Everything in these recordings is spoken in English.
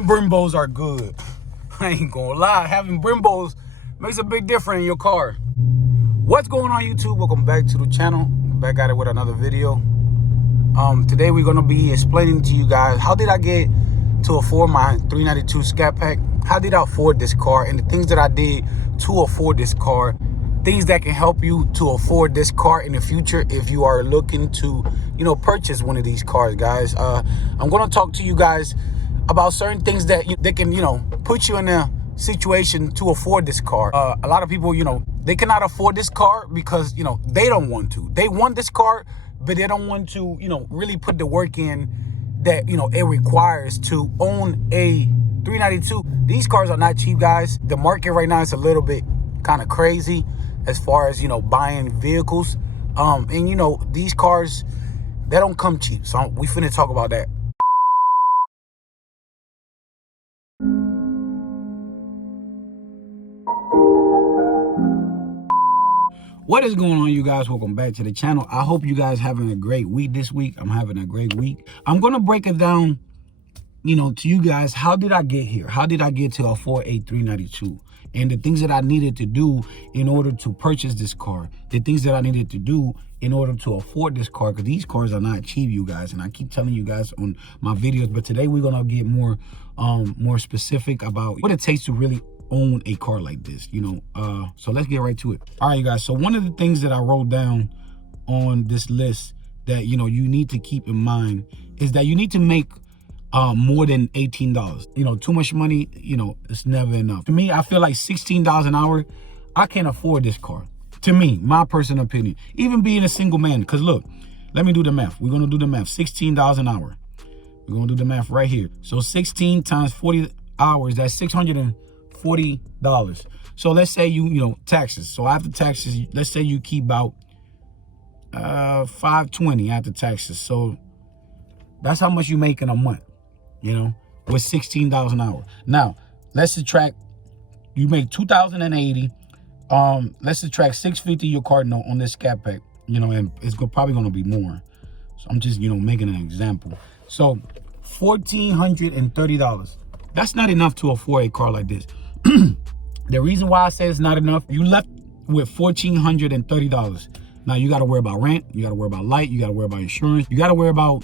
Them Brimbos are good. I ain't gonna lie. Having Brimbos makes a big difference in your car. What's going on, YouTube? Welcome back to the channel. Back at it with another video. Today we're gonna be explaining to you guys how did I get to afford my 392 Scat Pack. How did I afford this car, and the things that I did to afford this car. Things that can help you to afford this car in the future if you are looking to, purchase one of these cars, guys. I'm gonna talk to you guys about certain things that they can, put you in a situation to afford this car. A lot of people, they cannot afford this car because, they don't want to. They want this car, but they don't want to, really put the work in that, it requires to own a 392. These cars are not cheap, guys. The market right now is a little bit kind of crazy as far as, buying vehicles. And, these cars, they don't come cheap. So we finna talk about that. What is going on, you guys? Welcome back to the channel. I hope you guys having a great week this week. I'm having a great week. I'm going to break it down, to you guys. How did I get here? How did I get to afford a 392? And the things that I needed to do in order to purchase this car. The things that I needed to do in order to afford this car. Because these cars are not cheap, you guys. And I keep telling you guys on my videos. But today we're going to get more specific about what it takes to really own a car like this, so let's get right to it. All right, you guys, so one of the things that I wrote down on this list that you need to keep in mind is that you need to make more than $18. Too much money, it's never enough. To me, I feel like $16 an hour, I can't afford this car. To me, my personal opinion, even being a single man. Because look, let me do the math. We're going to do the math. $16 an hour. We're going to do the math right here. So 16 times 40 hours, that's $640. So let's say you taxes. So after taxes, let's say you keep about $520 after taxes. So that's how much you make in a month, with $16 an hour. Now let's subtract. You make $2,080. Let's subtract $650 your car note on this Scat Pack. And it's probably gonna be more. So I'm just making an example. So $1,430. That's not enough to afford a car like this. The reason why I say it's not enough, you left with $1,430. Now you got to worry about rent, you got to worry about light, you got to worry about insurance, you got to worry about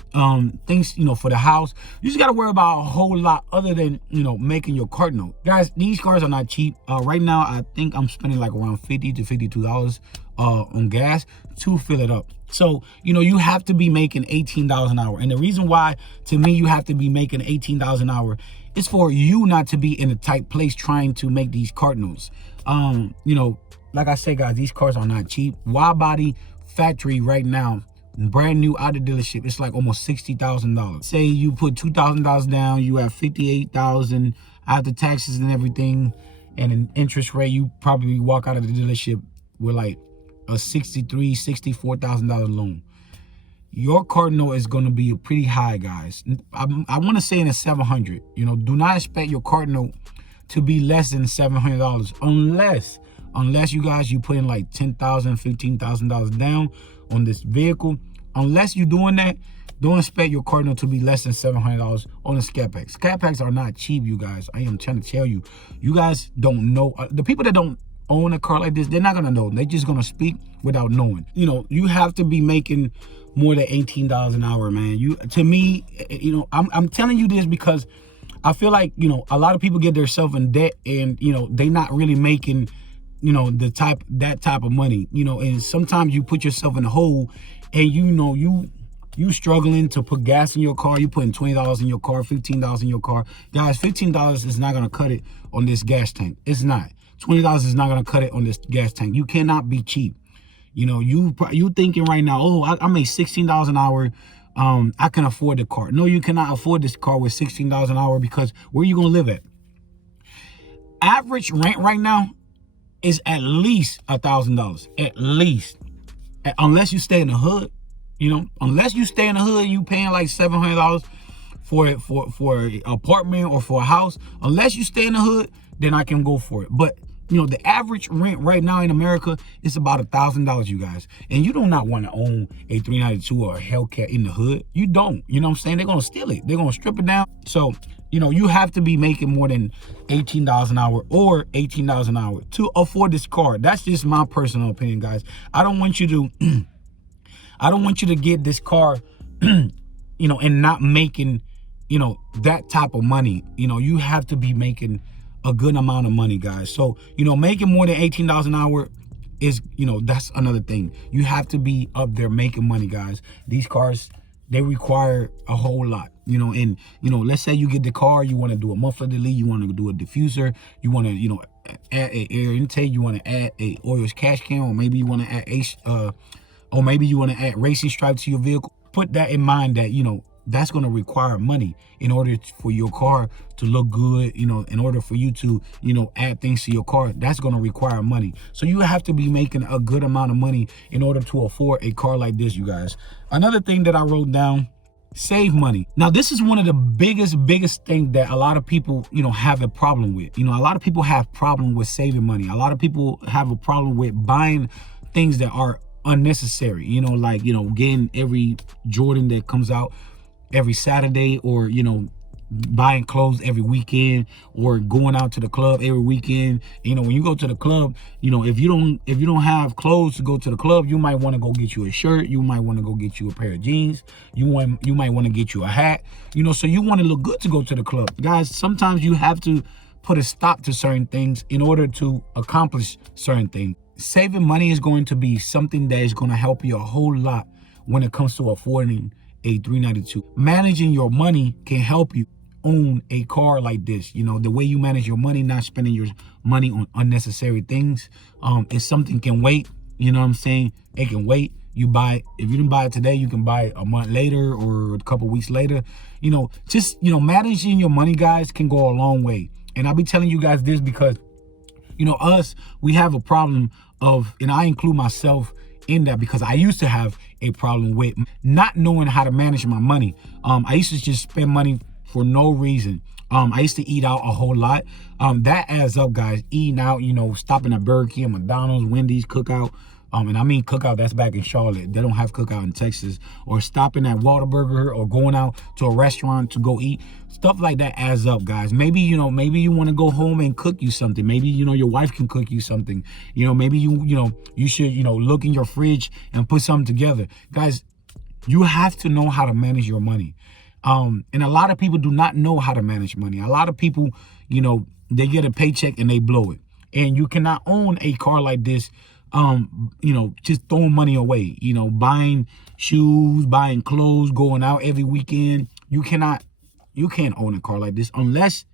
things, for the house. You just got to worry about a whole lot other than, making your car note. Guys, these cars are not cheap. Right now, I think I'm spending like around $50 to $52 on gas to fill it up. So, you have to be making $18 an hour. And the reason why, to me, you have to be making $18 an hour is for you not to be in a tight place trying to make these cardinals. Like I said, guys, these cars are not cheap. Wide body factory right now, brand new out of dealership, it's like almost $60,000. Say you put $2,000 down, you have $58,000 after taxes and everything, and an interest rate, you probably walk out of the dealership with like a $63,000, $64,000 loan. Your car note is going to be pretty high, guys. I want to say in the $700. Do not expect your car note to be less than $700 unless you guys, you put in like $10,000, $15,000 down on this vehicle. Unless you're doing that, don't expect your car note to be less than $700 on a Scat Pack. Scat Packs are not cheap, you guys. I am trying to tell you. You guys don't know. The people that don't own a car like this, they're not going to know. They're just going to speak without knowing. You have to be making more than $18 an hour, man. To me, I'm telling you this because I feel like, a lot of people get themselves in debt and, they not really making, that type of money, and sometimes you put yourself in a hole and, you struggling to put gas in your car. You putting $20 in your car, $15 in your car. Guys, $15 is not going to cut it on this gas tank. It's not. $20 is not going to cut it on this gas tank. You cannot be cheap. You thinking right now, oh, I make $16 an hour. I can afford the car. No, you cannot afford this car with $16 an hour because where are you going to live at? Average rent right now is at least $1,000. At least. Unless you stay in the hood. Unless you stay in the hood and you paying like $700 for an apartment or for a house. Unless you stay in the hood, then I can go for it. But The average rent right now in America is about $1,000, you guys. And you do not want to own a 392 or a Hellcat in the hood. You don't. You know what I'm saying? They're going to steal it. They're going to strip it down. So, you have to be making more than $18 an hour or $18 an hour to afford this car. That's just my personal opinion, guys. I don't want you to I don't want you to get this car, and not making, that type of money. You have to be making a good amount of money, guys. So, making more than $18 an hour is, that's another thing. You have to be up there making money, guys. These cars, they require a whole lot, and, let's say you get the car, you want to do a muffler delete, you want to do a diffuser, you want to, add a air intake, you want to add a oil cash can, or maybe you want to add or maybe you want to add racing stripes to your vehicle. Put that in mind that, that's going to require money in order for your car to look good, in order for you to, add things to your car. That's going to require money. So you have to be making a good amount of money in order to afford a car like this, you guys. Another thing that I wrote down, save money. Now, this is one of the biggest thing that a lot of people, have a problem with. A lot of people have problem with saving money. A lot of people have a problem with buying things that are unnecessary, like, getting every Jordan that comes out every Saturday, or, buying clothes every weekend, or going out to the club every weekend. When you go to the club, if you don't have clothes to go to the club, you might want to go get you a shirt, you might want to go get you a pair of jeans, you might want to get you a hat, so you want to look good to go to the club. Guys, sometimes you have to put a stop to certain things in order to accomplish certain things. Saving money is going to be something that is going to help you a whole lot when it comes to affording a 392. Managing your money can help you own a car like this. The way you manage your money, not spending your money on unnecessary things, if something can wait, you know what I'm saying? It can wait. You buy, if you didn't buy it today, you can buy it a month later or a couple weeks later. Managing your money, guys, can go a long way. And I'll be telling you guys this because, we have a problem of, and I include myself in that, because I used to have a problem with not knowing how to manage my money. I used to just spend money for no reason. I used to eat out a whole lot. That adds up, guys. Eating out, stopping at Burger King, McDonald's, Wendy's, Cookout. And I mean Cookout, that's back in Charlotte. They don't have Cookout in Texas. Or stopping at Whataburger, or going out to a restaurant to go eat. Stuff like that adds up, guys. Maybe, maybe you want to go home and cook you something. Maybe, your wife can cook you something. Maybe you should, look in your fridge and put something together. Guys, you have to know how to manage your money. And a lot of people do not know how to manage money. A lot of people, they get a paycheck and they blow it. And you cannot own a car like this, just throwing money away, buying shoes, buying clothes, going out every weekend. You can't own a car like this unless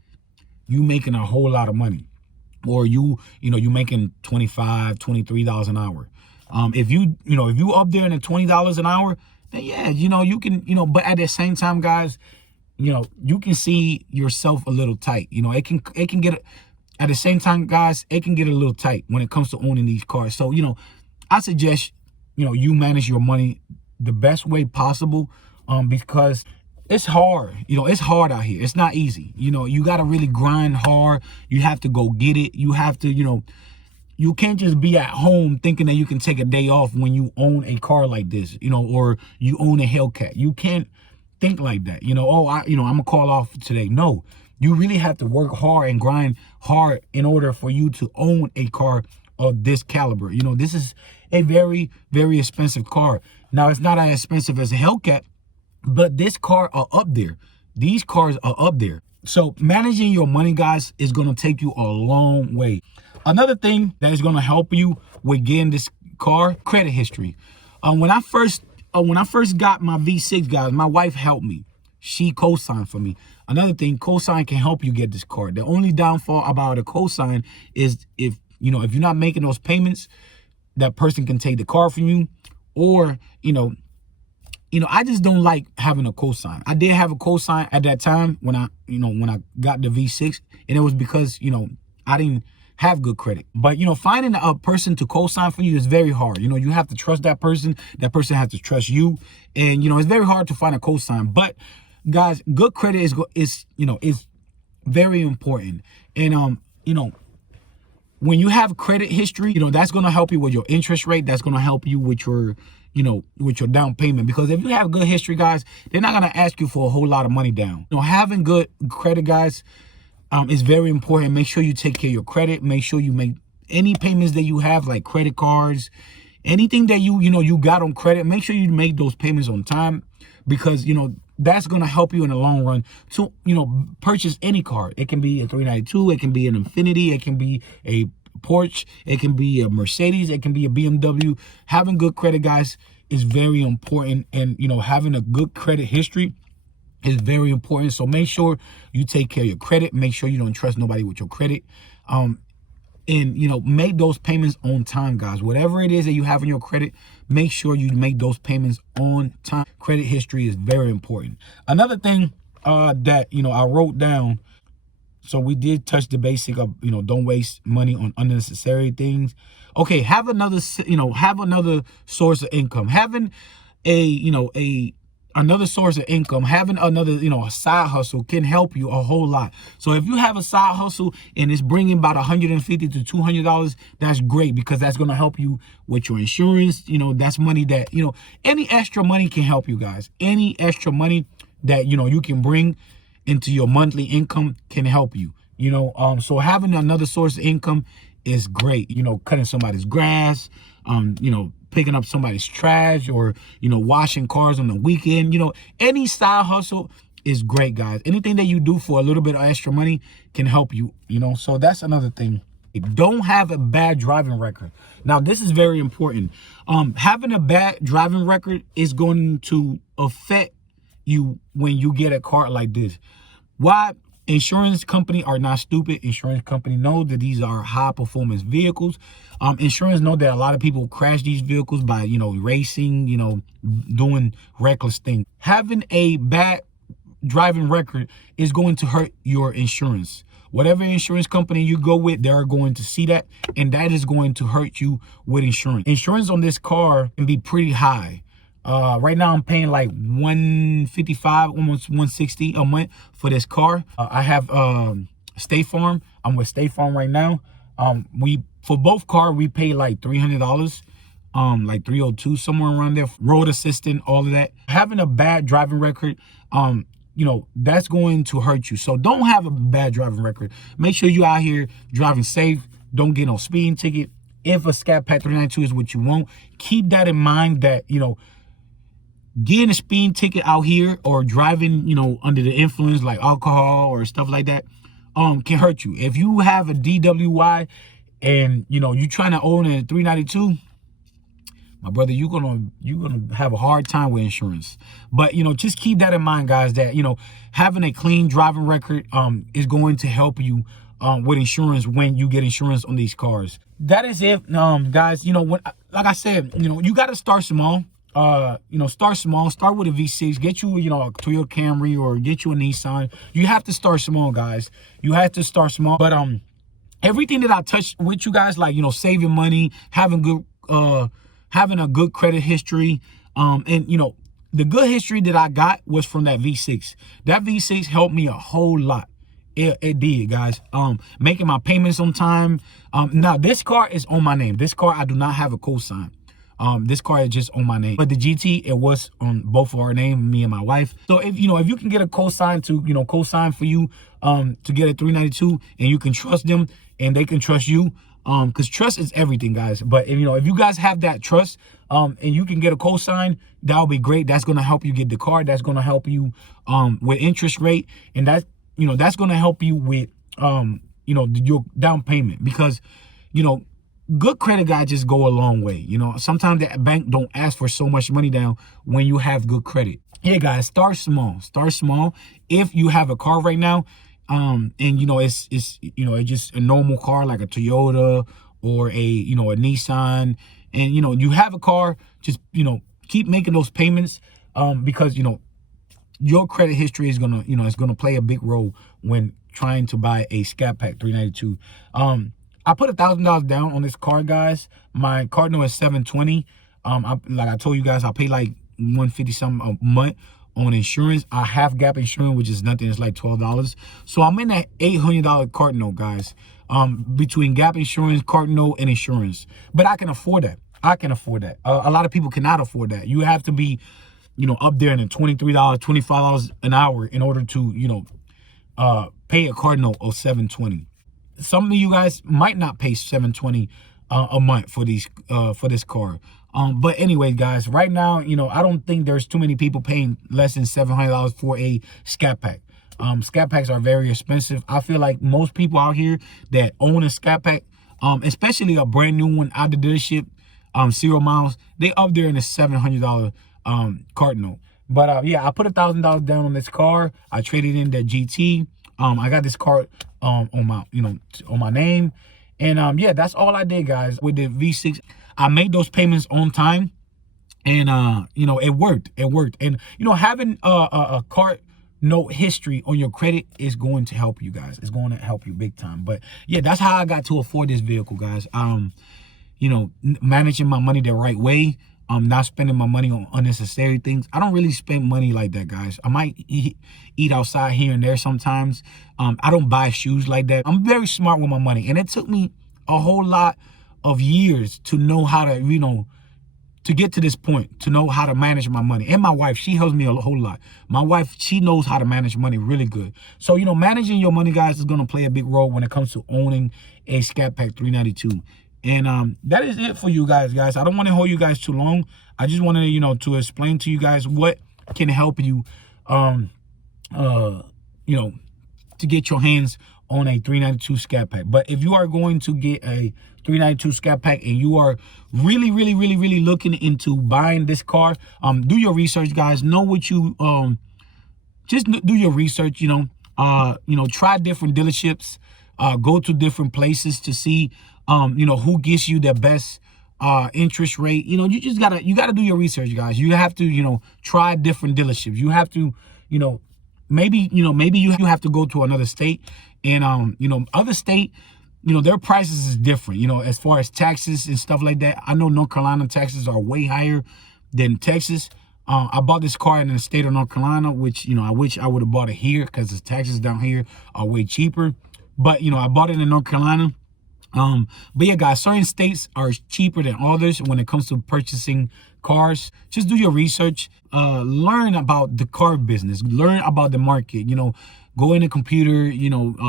you making a whole lot of money, or you making $25, $23 an hour. If you up there in the $20 an hour, then yeah, you can, but at the same time, guys, you can see yourself a little tight. It can get, at the same time, guys, it can get a little tight when it comes to owning these cars. So, I suggest, you manage your money the best way possible, because it's hard. It's hard out here. It's not easy. You got to really grind hard. You have to go get it. You have to, you can't just be at home thinking that you can take a day off when you own a car like this, or you own a Hellcat. You can't think like that. I'm gonna call off today. No, you really have to work hard and grind hard in order for you to own a car of this caliber. This is a very, very expensive car. Now, it's not as expensive as a Hellcat, but this car are up there. These cars are up there. So managing your money, guys, is going to take you a long way. Another thing that is going to help you with getting this car, credit history. When I first got my V6, guys, my wife helped me. She co-signed for me. Another thing, co-sign can help you get this car. The only downfall about a co-sign is if you're not making those payments, that person can take the car from you, or, I just don't like having a cosign. I did have a cosign at that time when I got the V6, and it was because, I didn't have good credit. But, finding a person to cosign for you is very hard. You have to trust that person. That person has to trust you. And, it's very hard to find a cosign. But, guys, good credit is very important. And, when you have credit history, that's going to help you with your interest rate. That's going to help you with your, with your down payment. Because if you have good history, guys, they're not going to ask you for a whole lot of money down. Having good credit, guys, is very important. Make sure you take care of your credit. Make sure you make any payments that you have, like credit cards, anything that you got on credit. Make sure you make those payments on time, because that's going to help you in the long run to purchase any car. It can be a 392, it can be an Infiniti, it can be a Porsche, it can be a Mercedes, it can be a BMW. Having good credit, guys, is very important. And having a good credit history is very important. So make sure you take care of your credit. Make sure you don't trust nobody with your credit. And make those payments on time, guys. Whatever it is that you have in your credit, make sure you make those payments on time. Credit history is very important. Another thing that I wrote down, so we did touch the basic of don't waste money on unnecessary things. Okay, have another source of income. Having another source of income, having another, a side hustle can help you a whole lot. So if you have a side hustle and it's bringing about $150 to $200, that's great, because that's going to help you with your insurance. That's money that, any extra money can help you, guys. Any extra money that, you can bring into your monthly income can help you, so having another source of income is great. Cutting somebody's grass, picking up somebody's trash, or washing cars on the weekend. Any side hustle is great, guys. Anything that you do for a little bit of extra money can help you. So that's another thing. Don't have a bad driving record. Now, this is very important. Having a bad driving record is going to affect you when you get a car like this. Why? Insurance company are not stupid. Insurance company know that these are high performance vehicles. Insurance know that a lot of people crash these vehicles by, racing, doing reckless things. Having a bad driving record is going to hurt your insurance. Whatever insurance company you go with, they're going to see that, and that is going to hurt you with insurance. Insurance on this car can be pretty high. Right now I'm paying like $155, almost $160 a month for this car. I have State Farm. I'm with State Farm right now. For both cars we pay like $300, like $302, somewhere around there. Road assistant, all of that. Having a bad driving record, that's going to hurt you. So don't have a bad driving record. Make sure you out here driving safe. Don't get no speeding ticket. If a Scat Pack 392 is what you want, keep that in mind, that getting a speeding ticket out here or driving, under the influence like alcohol or stuff like that, can hurt you. If you have a DWI and, you're trying to own a 392, my brother, you're gonna have a hard time with insurance. But, just keep that in mind, guys, that, having a clean driving record, is going to help you, with insurance when you get insurance on these cars. That is it, guys. Like I said, you got to start small. Start small. Start with a V6. Get you, a Toyota Camry, or get you a Nissan. You have to start small, guys. You have to start small. But everything that I touched with you guys, like saving money, having a good credit history, and the good history that I got was from that V6. That V6 helped me a whole lot. It did, guys. Making my payments on time. Now this car is on my name. This car, I do not have a cosign. This car is just on my name. But the GT, it was on both of our name, me and my wife. So if you can get a cosign to, cosign for you, to get a 392, and you can trust them and they can trust you, because trust is everything, guys. But if you guys have that trust, and you can get a cosign, that'll be great. That's going to help you get the car. That's going to help you, with interest rate. And that's going to help you with, your down payment, because, good credit, guys, just go a long way. Sometimes the bank don't ask for so much money down when you have good credit. Yeah, guys, start small. Start small. If you have a car right now, and it's just a normal car like a Toyota or a Nissan, and you have a car, just keep making those payments, because your credit history is gonna it's gonna play a big role when trying to buy a Scat Pack 392. I put $1,000 down on this car, guys. My card number is 720. Like I told you guys, I pay like $150 something a month on insurance. I have gap insurance, which is nothing. It's like $12. So I'm in that $800 card note, guys. between gap insurance, car note, and insurance. But I can afford that. I can afford that. A lot of people cannot afford that. You have to be, up there in the $23, $25 an hour in order to, pay a car note of $720. Some of you guys might not pay $720 a month for this car. But anyway, guys, right now, I don't think there's too many people paying less than $700 for a Scat Pack. Scat Packs are very expensive. I feel like most people out here that own a Scat Pack, especially a brand new one out the dealership, 0 miles, they up there in the $700 car note. But yeah, I put $1,000 down on this car. I traded in the GT. I got this car on my on my name, and yeah, that's all I did, guys. With the V6, I made those payments on time, and it worked. And having a car note history on your credit is going to help you guys. It's going to help you big time. But yeah, that's how I got to afford this vehicle, guys. Managing my money the right way. Not spending my money on unnecessary things. I don't really spend money like that, guys. I might eat outside here and there sometimes. I don't buy shoes like that. I'm very smart with my money, and it took me a whole lot of years to know how to, to get to this point, to know how to manage my money. And my wife, she helps me a whole lot. My wife, she knows how to manage money really good. So, managing your money, guys, is going to play a big role when it comes to owning a Scat Pack 392. And that is it for you guys. I don't want to hold you guys too long. I just wanted to explain to you guys what can help you to get your hands on a 392 Scat Pack. But if you are going to get a 392 Scat Pack and you are really looking into buying this car, do your research, guys. Know what you just do your research. Try different dealerships, go to different places to see who gives you the best interest rate. You just gotta do your research, guys. You have to try different dealerships. You have to maybe you have to go to another state, and other state, their prices is different, as far as taxes and stuff like that. I know North Carolina taxes are way higher than Texas. I bought this car in the state of North Carolina, which I wish I would have bought it here, because the taxes down here are way cheaper. But I bought it in North Carolina. But yeah, guys, certain states are cheaper than others when it comes to purchasing cars. Just do your research, learn about the car business, learn about the market, go in the computer,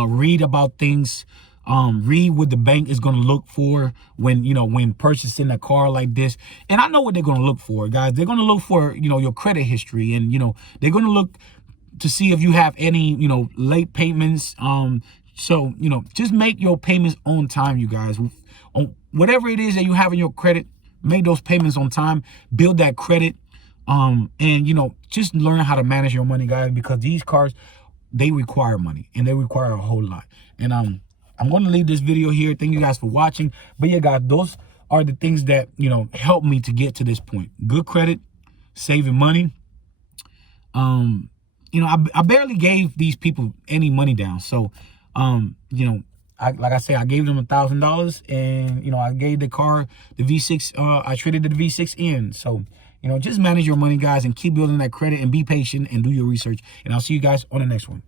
read about things, read what the bank is going to look for when purchasing a car like this. And I know what they're going to look for, guys. They're going to look for, your credit history, and, they're going to look to see if you have any, late payments, so, just make your payments on time, you guys. On whatever it is that you have in your credit, make those payments on time, build that credit, and, just learn how to manage your money, guys, because these cars, they require money, and they require a whole lot. And I'm going to leave this video here. Thank you guys for watching. But yeah, guys, those are the things that, helped me to get to this point. Good credit, saving money. I barely gave these people any money down. So, like I said, I gave them $1,000, and, I gave the car, the V6, I traded the V6 in. So, just manage your money, guys, and keep building that credit, and be patient, and do your research. And I'll see you guys on the next one.